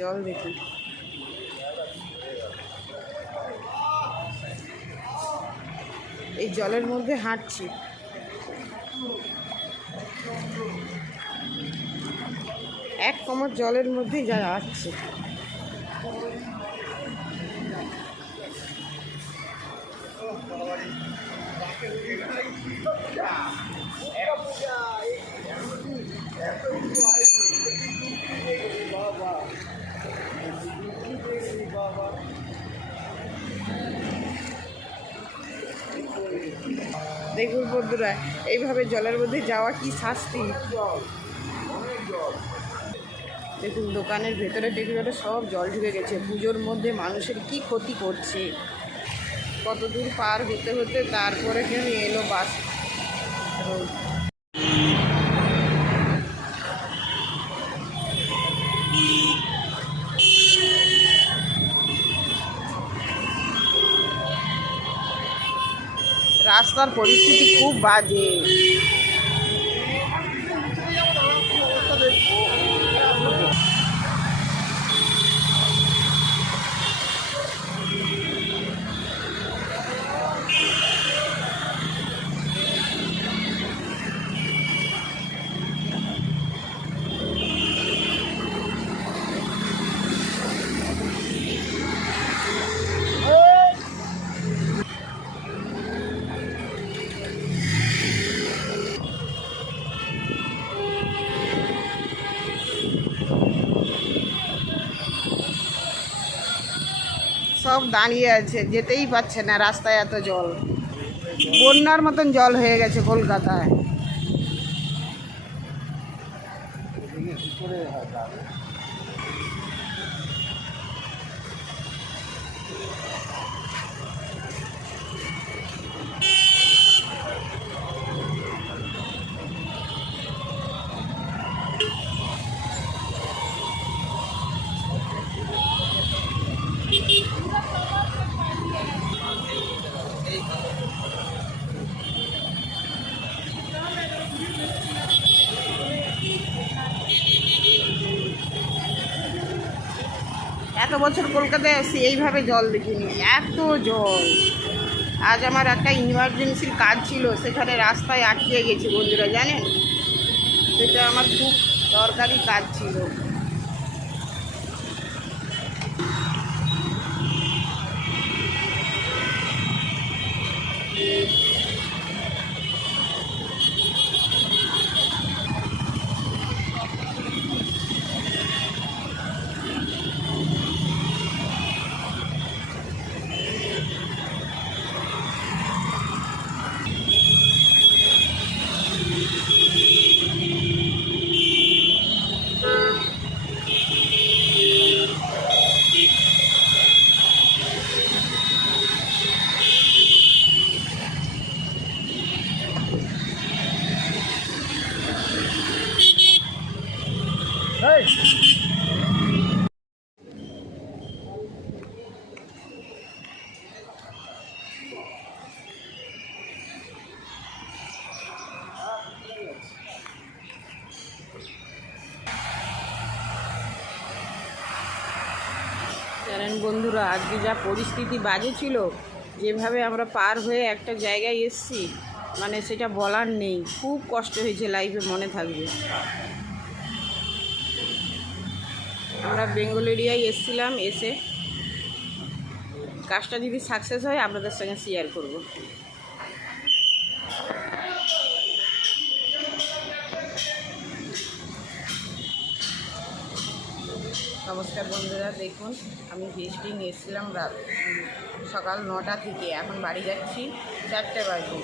জল দেখি এই জলের মধ্যে হাঁটছি। এক কোমর জলের মধ্যেই যা যাচ্ছে দেখুন বন্ধুরা, এইভাবে জলের মধ্যে যাওয়া কি শাস্তি? দেখুন, দোকানের ভেতরে টেবিলে সব জল ঢুকে গেছে। পুজোর মধ্যে মানুষের কি ক্ষতি করছে? কতদূর পার হতে হতে তারপরে কেন এলো বাস। রাস্তার পরিস্থিতি খুব বাজে দাঁড়িয়ে আছে যেতেই পারছে না রাস্তায় এত জল। বন্যার মতন জল হয়ে গেছে কলকাতায়। এত বছর কলকাতায় আসি এইভাবে জল দেখিনি, এত জল। আজ আমার একটা ইমার্জেন্সির কাজ ছিল, সেখানে রাস্তায় আটকে গেছি বন্ধুরা, জানেন? সেটা আমার খুব দরকারি কাজ ছিল। জানেন বন্ধুরা, আজকে যা পরিস্থিতি বাজে ছিল, যেভাবে আমরা পার হয়ে একটা জায়গায় এসছি মানে সেটা বলার নেই। খুব কষ্ট হয়েছে লাইফে মনে থাকবে। আমরা বেঙ্গল এরিয়ায় এসছিলাম, এসে কাজটা যদি সাকসেস হয়, আপনাদের সঙ্গে শেয়ার করব। নমস্কার বন্ধুরা, দেখুন, আমি ভিজিটিং এসেছিলাম রাত সকাল নটা থেকে, এখন বাড়ি যাচ্ছি চারটে বাজে।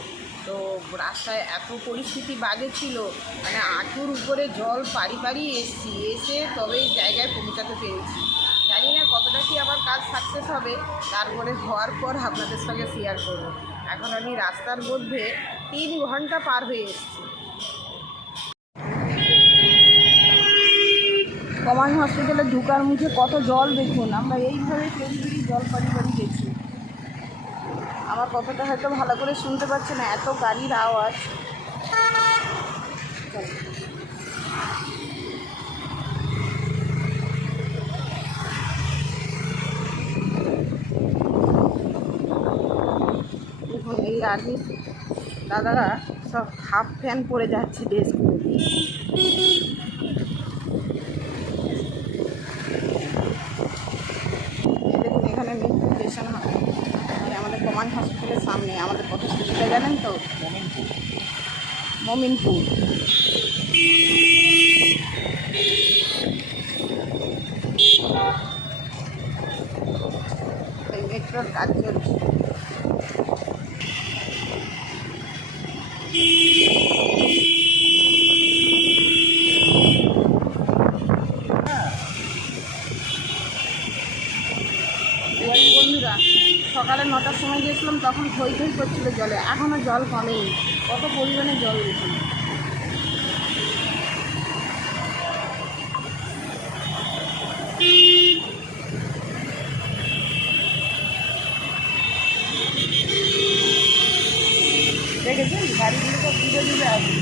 তো রাস্তায় এত পরিস্থিতি বাজে ছিল মানে আঁটুর উপরে জল পাড়ি পাড়ি এসছি, এসে তবেই জায়গায় পৌঁছাতে পেরেছি। জানি না কতটা কি আমার কাজ সাকসেস হবে, তারপরে হওয়ার পর আপনাদের সঙ্গে শেয়ার করব। এখন আমি রাস্তার মধ্যে তিন ঘণ্টা পার হয়ে এসেছি। কমান হসপিটালে ঢুকার মুখে কত জল দেখুন, আমরা এইভাবে পেরি পেরি জল পাড়ি পাড়ি গেছি আমার কথাটা হয়তো ভালো করে শুনতে পাচ্ছে না, এত গাড়ির আওয়াজ। এই আর্মি দাদারা সব হাফ ফ্যান পরে যাচ্ছে ড্রেসগুলো সামনে আমাদের কত সুবিধা জানেন তো? মমিনপুর। মেট্রোর কাজ চলছে দেখুন বন্ধুরা সকালে নটার সময় গিয়েছিলাম তখন হৈ হৈ করছিল জলে। এখনও জল কমেই। কত পরিমাণে জল দেখুন দেখেছেন গাড়িগুলো তো ডুবে ডুবে আছে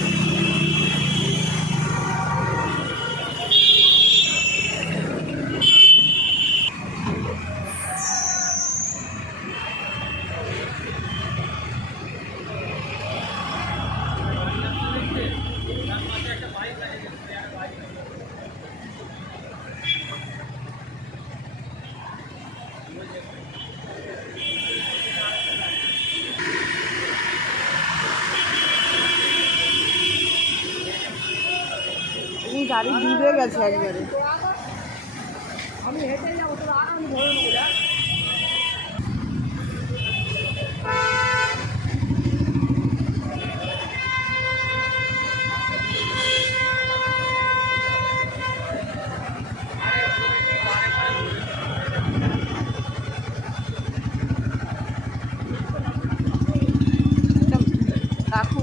গাড়ি ডুবে গেছে একবারে। একটা কাকু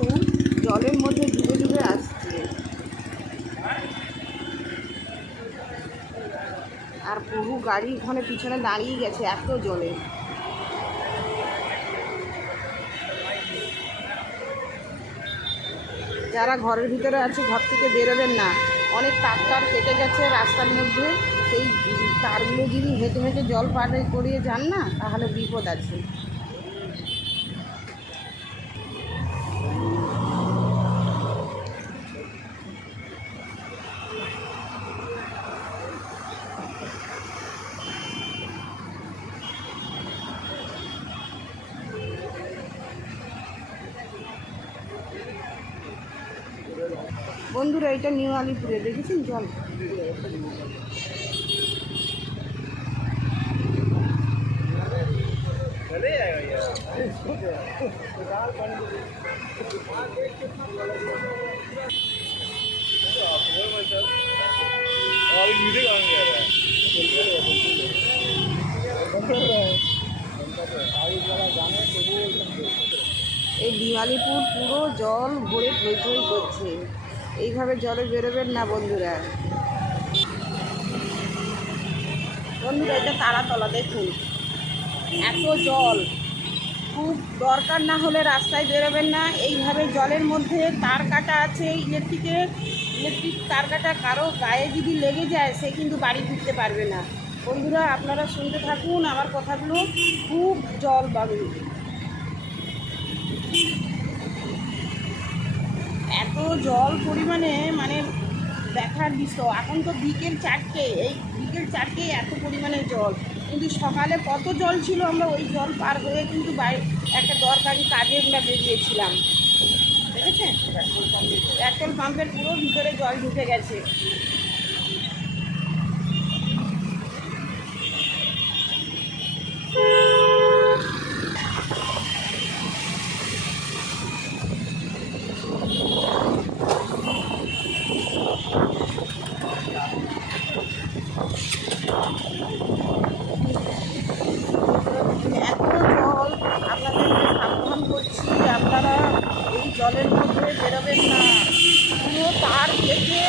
জলের মধ্যে ডুবে ডুবে আসছে আর বহু গাড়ি ওখানে পিছনে দাঁড়িয়ে গেছে এত জলে যারা ঘরের ভিতরে আছে, ঘর থেকে বেরোবেন না। অনেক তার তার কেটে গেছে রাস্তার মধ্যে। সেই তারগুলো যদি হেঁটে হেঁটে জল পার করিয়ে যান না, তাহলে বিপদ আছে। বন্ধুরা এটা নিউ আলিপুরে দেখেছেন? জল এই দিওয়ালিপুর পুরো জল ভরে থই করছে। এইভাবে জলে বেরোবেন না, বন্ধুরা। বন্ধুরা, এটা তারাতলা, দেখুন। এত জল। খুব দরকার না হলে রাস্তায় বেরোবেন না। এইভাবে জলের মধ্যে তার কাটা আছে ইলেকট্রিকের ইলেকট্রিক তার কাটা কারও গায়ে যদি লেগে যায়, সে কিন্তু বাড়ি ফিরতে পারবে না। বন্ধুরা, আপনারা শুনতে থাকুন আমার কথাগুলো। খুব জল বাবু। এত জল পরিমাণে মানে দেখার বিষয় এখন তো বিকেল চারটে, এই বিকেল চারটে এত পরিমাণে জল। কিন্তু সকালে কত জল ছিল আমরা ওই জল পার হয়ে কিন্তু বাইরে একটা দরকারি কাজে আমরা বেরিয়েছিলাম। দেখেছেন? পেট্রোল পাম্পের পুরো ভিতরে জল ঢুকে গেছে এত জল আপনাদেরকে সাবধান করছি আপনারা এই জলের মধ্যে বেরোবেন না পুরো তার কেটে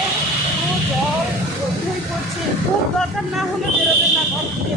পুরো জল বন্ধই করছে খুব দরকার না হলে বেরোবেন না ঘর থেকে